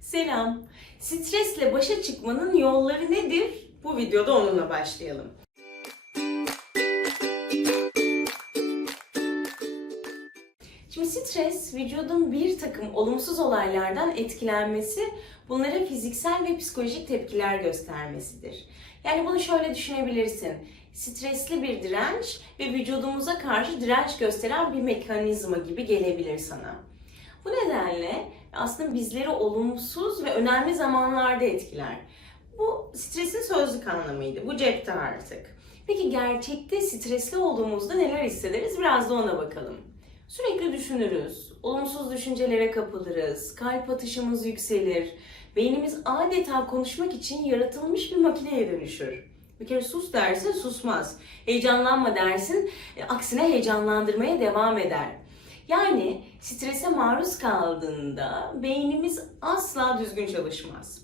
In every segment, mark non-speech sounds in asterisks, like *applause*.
Selam. Stresle başa çıkmanın yolları nedir? Bu videoda onunla başlayalım. Şimdi stres vücudun bir takım olumsuz olaylardan etkilenmesi, bunlara fiziksel ve psikolojik tepkiler göstermesidir. Yani bunu şöyle düşünebilirsin. Stresli bir direnç ve vücudumuza karşı direnç gösteren bir mekanizma gibi gelebilir sana. Bu nedenle aslında bizleri olumsuz ve önemli zamanlarda etkiler. Bu stresin sözlük anlamıydı. Bu cepte artık. Peki gerçekte stresli olduğumuzda neler hissederiz? Biraz da ona bakalım. Sürekli düşünürüz, olumsuz düşüncelere kapılırız, kalp atışımız yükselir, beynimiz adeta konuşmak için yaratılmış bir makineye dönüşür. Bir kere sus dersin susmaz, heyecanlanma dersin, e, aksine heyecanlandırmaya devam eder. Yani strese maruz kaldığında beynimiz asla düzgün çalışmaz.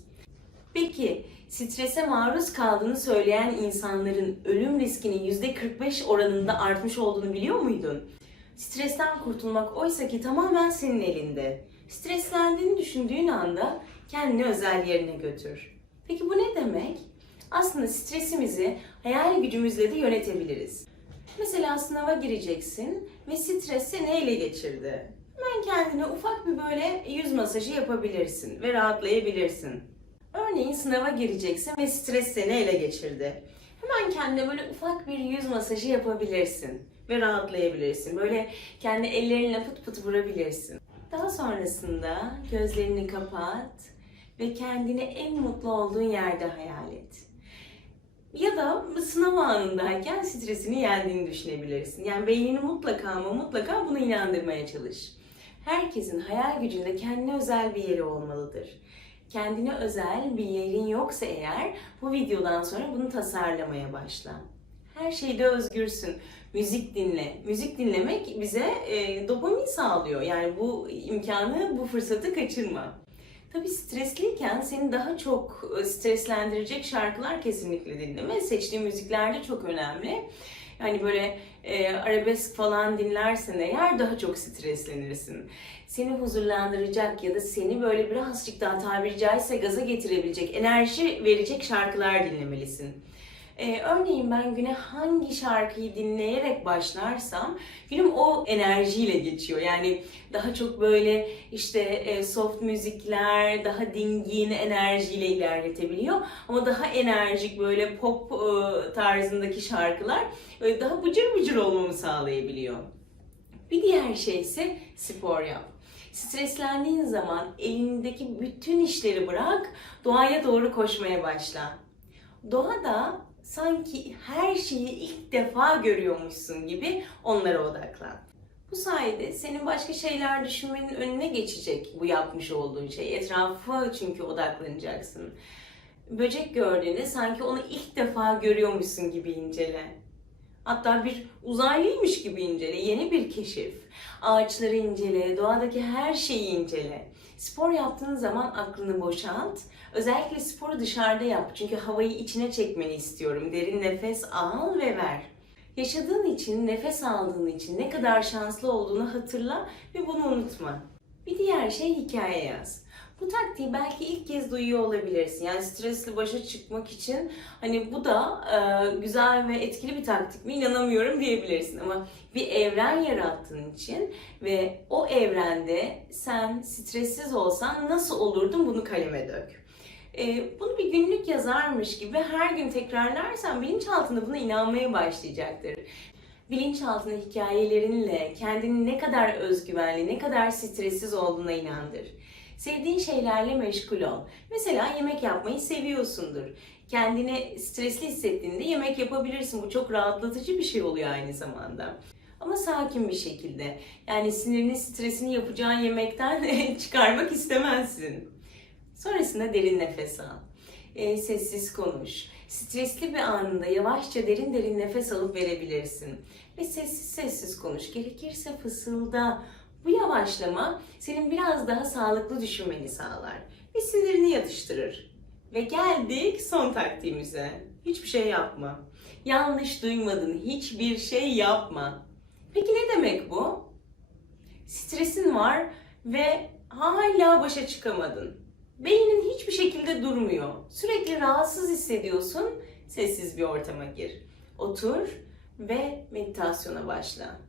Peki strese maruz kaldığını söyleyen insanların ölüm riskinin %45 oranında artmış olduğunu biliyor muydun? Stresten kurtulmak oysa ki tamamen senin elinde. Streslendiğini düşündüğün anda kendini özel yerine götür. Peki bu ne demek? Aslında stresimizi hayal gücümüzle de yönetebiliriz. Mesela sınava gireceksin ve stres seni ele geçirdi. Hemen kendine ufak bir böyle yüz masajı yapabilirsin ve rahatlayabilirsin. Örneğin sınava gireceksin ve stres seni ele geçirdi. Hemen kendine böyle ufak bir yüz masajı yapabilirsin ve rahatlayabilirsin. Böyle kendi ellerinle pıt pıt vurabilirsin. Daha sonrasında gözlerini kapat ve kendini en mutlu olduğun yerde hayal et. Ya da sınav anındayken stresini yendiğini düşünebilirsin. Yani beynini mutlaka ama mutlaka bunu inandırmaya çalış. Herkesin hayal gücünde kendine özel bir yeri olmalıdır. Kendine özel bir yerin yoksa eğer bu videodan sonra bunu tasarlamaya başla. Her şeyde özgürsün. Müzik dinle. Müzik dinlemek bize e, dopamin sağlıyor. Yani bu imkanı, bu fırsatı kaçırma. Tabii stresliyken seni daha çok e, streslendirecek şarkılar kesinlikle dinleme. Seçtiğin müzikler de çok önemli. Yani böyle e, arabesk falan dinlersen eğer daha çok streslenirsin. Seni huzurlandıracak ya da seni böyle birazcık daha tabiri caizse gaza getirebilecek, enerji verecek şarkılar dinlemelisin. Ee, örneğin ben güne hangi şarkıyı dinleyerek başlarsam günüm o enerjiyle geçiyor. Yani daha çok böyle işte e, soft müzikler, daha dingin enerjiyle ilerletebiliyor. Ama daha enerjik böyle pop e, tarzındaki şarkılar e, daha bıcır bıcır olmamı sağlayabiliyor. Bir diğer şey ise spor yap. Streslendiğin zaman elindeki bütün işleri bırak, doğaya doğru koşmaya başla. Doğada sanki her şeyi ilk defa görüyormuşsun gibi onlara odaklan. Bu sayede senin başka şeyler düşünmenin önüne geçecek bu yapmış olduğun şey. Etrafa çünkü odaklanacaksın. Böcek gördüğünde sanki onu ilk defa görüyormuşsun gibi incele. Hatta bir uzaylıymış gibi incele, yeni bir keşif. Ağaçları incele, doğadaki her şeyi incele. Spor yaptığın zaman aklını boşalt. Özellikle sporu dışarıda yap. Çünkü havayı içine çekmeni istiyorum. Derin nefes al ve ver. Yaşadığın için, nefes aldığın için ne kadar şanslı olduğunu hatırla ve bunu unutma. Bir diğer şey hikaye yaz. Bu taktiği belki ilk kez duyuyor olabilirsin. Yani stresli başa çıkmak için hani bu da e, güzel ve etkili bir taktik mi inanamıyorum *laughs* diyebilirsin. Ama bir evren yarattığın için ve o evrende sen stressiz olsan nasıl olurdun bunu kaleme dök. E, bunu bir günlük yazarmış gibi her gün tekrarlarsan bilinçaltında buna inanmaya başlayacaktır bilinçaltına hikayelerinle kendini ne kadar özgüvenli, ne kadar stressiz olduğuna inandır. Sevdiğin şeylerle meşgul ol. Mesela yemek yapmayı seviyorsundur. Kendini stresli hissettiğinde yemek yapabilirsin. Bu çok rahatlatıcı bir şey oluyor aynı zamanda. Ama sakin bir şekilde. Yani sinirini, stresini yapacağın yemekten *laughs* çıkarmak istemezsin. Sonrasında derin nefes al. E, sessiz konuş. Stresli bir anında yavaşça derin derin nefes alıp verebilirsin. Ve sessiz sessiz konuş. Gerekirse fısılda. Bu yavaşlama senin biraz daha sağlıklı düşünmeni sağlar ve sinirini yatıştırır. Ve geldik son taktiğimize. Hiçbir şey yapma. Yanlış duymadın. Hiçbir şey yapma. Peki ne demek bu? Stresin var ve hala başa çıkamadın. Beynin hiçbir şekilde durmuyor. Sürekli rahatsız hissediyorsun. Sessiz bir ortama gir. Otur ve meditasyona başla.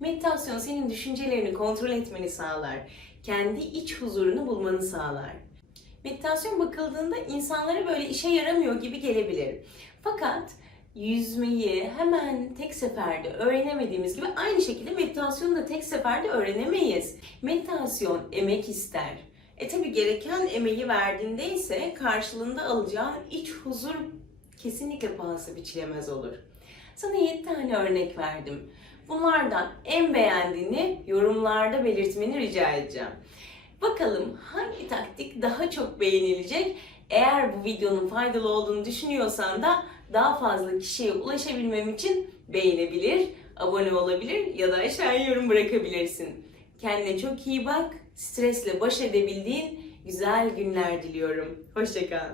Meditasyon senin düşüncelerini kontrol etmeni sağlar. Kendi iç huzurunu bulmanı sağlar. Meditasyon bakıldığında insanlara böyle işe yaramıyor gibi gelebilir. Fakat yüzmeyi hemen tek seferde öğrenemediğimiz gibi aynı şekilde meditasyonu da tek seferde öğrenemeyiz. Meditasyon emek ister. E tabi gereken emeği verdiğinde ise karşılığında alacağın iç huzur kesinlikle pahası biçilemez olur. Sana 7 tane örnek verdim. Bunlardan en beğendiğini yorumlarda belirtmeni rica edeceğim. Bakalım hangi taktik daha çok beğenilecek? Eğer bu videonun faydalı olduğunu düşünüyorsan da daha fazla kişiye ulaşabilmem için beğenebilir, abone olabilir ya da aşağıya yorum bırakabilirsin. Kendine çok iyi bak, stresle baş edebildiğin güzel günler diliyorum. Hoşçakal.